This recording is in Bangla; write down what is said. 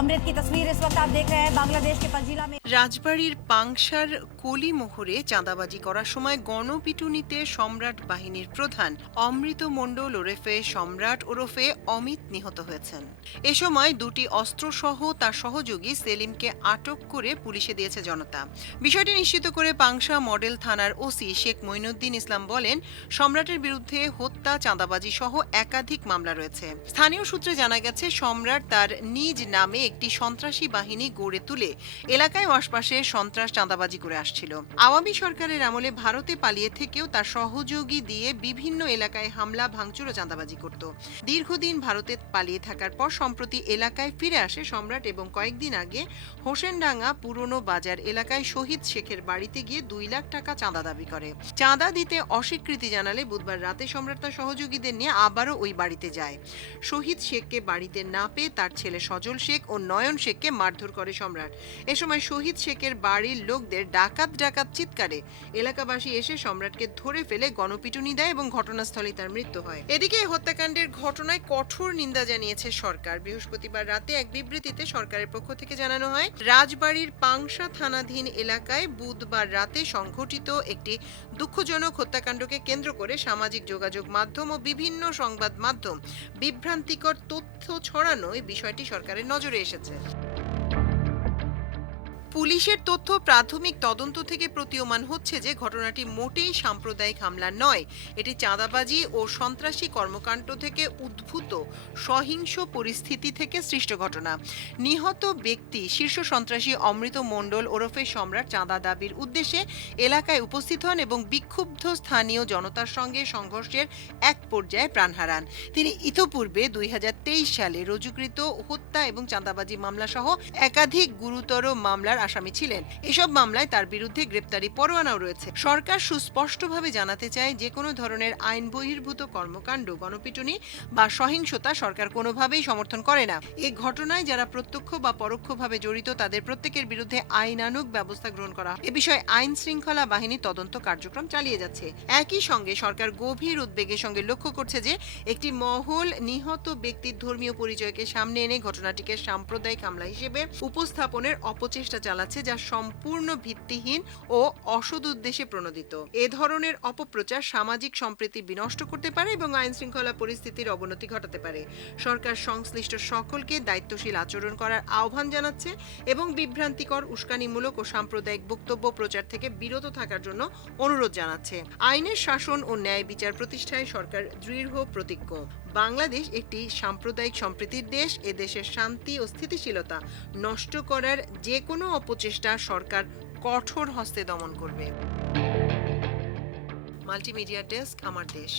अमृत की तस्वीर इस वक्त आप देख रहे हैं बांग्लादेश के पंजीला में। রাজবাড়ীর পাংশার কলিমোহরে চাঁদাবাজি করার সময় গণপিটুনিতে সম্রাট বাহিনীর প্রধান অমৃত মণ্ডল ওরফে সম্রাট ওরফে অমিত নিহত হয়েছেন। এ সময় দুটি অস্ত্রসহ তার সহযোগী সেলিমকে আটক করে পুলিশে দিয়েছে জনতা। বিষয়টি নিশ্চিত করে পাংশা মডেল থানার ওসি শেখ মঈনুদ্দিন ইসলাম বলেন, সম্রাটের বিরুদ্ধে হত্যা, চাঁদাবাজি সহ একাধিক মামলা রয়েছে। স্থানীয় সূত্রে জানা গেছে, সম্রাট তার নিজ নামে একটি সন্ত্রাসী বাহিনী গড়ে তুলে এলাকায় আশপাশে সন্ত্রাস, চাঁদাবাজি করে আসছিল। আওয়ামী সরকারের আমলে ভারতে পালিয়ে থেকেও তার সহযোগী দিয়ে বিভিন্ন এলাকায় হামলা, ভাঙচুর ও চাঁদাবাজি করত। দীর্ঘদিন ভারতে পালিয়ে থাকার পর সম্প্রতি এলাকায় ফিরে আসে সম্রাট এবং কয়েকদিন আগে হোসেনডাঙ্গা পুরনো বাজার এলাকায় শহীদ শেখের বাড়িতে গিয়ে 2 লাখ টাকা চাঁদা দাবি করে। চাঁদা দিতে অস্বীকৃতি জানালে বুধবার রাতে সম্রাট তার সহযোগীদের নিয়ে আবারও ওই বাড়িতে যায়। শহীদ শেখকে বাড়িতে না পেয়ে তার ছেলে সজল শেখ ও নয়ন শেখকে মারধর করে সম্রাট। এ সময় শহীদ শেখের বাড়ির লোকদের ডাকাত ডাকাত চিৎকারে এলাকাবাসী এসে সম্রাটকে ধরে ফেলে গণপিটুনি দেয় এবং ঘটনাস্থলেই তার মৃত্যু হয়। এদিকে হত্যাকাণ্ডের ঘটনায় কঠোর নিন্দা জানিয়েছে সরকার। বৃহস্পতিবার রাতে এক বিবৃতিতে সরকারের পক্ষ থেকে জানানো হয়, রাজবাড়ীর পাংশা থানাধীন এলাকায় বুধবার রাতে সংঘটিত একটি দুঃখজনক হত্যাকাণ্ডকে কেন্দ্র করে সামাজিক যোগাযোগ মাধ্যম ও বিভিন্ন সংবাদ মাধ্যম বিভ্রান্তিকর তথ্য ছড়ানোয় বিষয়টি সরকারের নজরে এসেছে। পুলিশের তথ্য, প্রাথমিক তদন্ত থেকে প্রতীয়মান হচ্ছে যে ঘটনাটি মোটেই সাম্প্রদায়িক হামলা নয়। এটি চাঁদাবাজি ও সন্ত্রাসী কর্মকাণ্ড থেকে উদ্ভূত সহিংস পরিস্থিতি থেকে সৃষ্ট ঘটনা। নিহত ব্যক্তি শীর্ষ সন্ত্রাসী অমৃত মণ্ডল ওরফে সম্রাট চাঁদা দাবির উদ্দেশ্যে এলাকায় উপস্থিত হন এবং বিক্ষুব্ধ স্থানীয় জনতার সঙ্গে সংঘর্ষের এক পর্যায়ে প্রাণ হারান। তিনি ইতোপূর্বে 2023 সালে রুজুকৃত হত্যা এবং চাঁদাবাজি মামলা সহ একাধিক গুরুতর মামলার আসামি ছিলেন। এসব মামলায় তার বিরুদ্ধে গ্রেপ্তারি পরোয়ানাও রয়েছে। সরকার সুস্পষ্টভাবে জানাতে চায়, যে কোনো ধরনের আইন বহির্ভূত কর্মকাণ্ড, গণপিটুনি বা সহিংসতা সরকার কোনোভাবেই সমর্থন করে না। এই ঘটনায় যারা প্রত্যক্ষ বা পরোক্ষভাবে জড়িত তাদের প্রত্যেকের বিরুদ্ধে আইনানুগ ব্যবস্থা গ্রহণ করা হবে। এ বিষয়ে আইন শৃঙ্খলা বাহিনী তদন্ত কার্যক্রম চালিয়ে যাচ্ছে। একই সঙ্গে সরকার গভীর উদ্বেগের সঙ্গে লক্ষ্য করছে যে একটি মহল নিহত ব্যক্তির ধর্মীয় পরিচয়কে সামনে এনে ঘটনাটিকে সাম্প্রদায়িক হামলা হিসেবে উপস্থাপনের অপচেষ্টা চালাচ্ছে, যা সম্পূর্ণ ভিত্তিহীন ও অসৎ উদ্দেশ্যে প্রণোদিত। এ ধরনের অপপ্রচার সামাজিক সম্প্রীতি বিনষ্ট করতে পারে এবং আইন শৃঙ্খলা পরিস্থিতির অবনতি ঘটাতে পারে। সরকার সংশ্লিষ্ট সকলকে দায়িত্বশীল আচরণ করার আহ্বান জানাচ্ছে এবং বিভ্রান্তিকর, উস্কানিমূলক ও সাম্প্রদায়িক বক্তব্য প্রচার থেকে বিরত থাকার জন্য অনুরোধ জানাচ্ছে। আইনের শাসন ও ন্যায় বিচার প্রতিষ্ঠায় সরকার দৃঢ় প্রতিজ্ঞ। বাংলাদেশ একটি সাম্প্রদায়িক সম্প্রীতির দেশ। এ দেশের শান্তি ও স্থিতিশীলতা নষ্ট করার যে কোনো অপচেষ্টা সরকার কঠোর হস্তে দমন করবে। মাল্টিমিডিয়া ডেস্ক, আমার দেশ।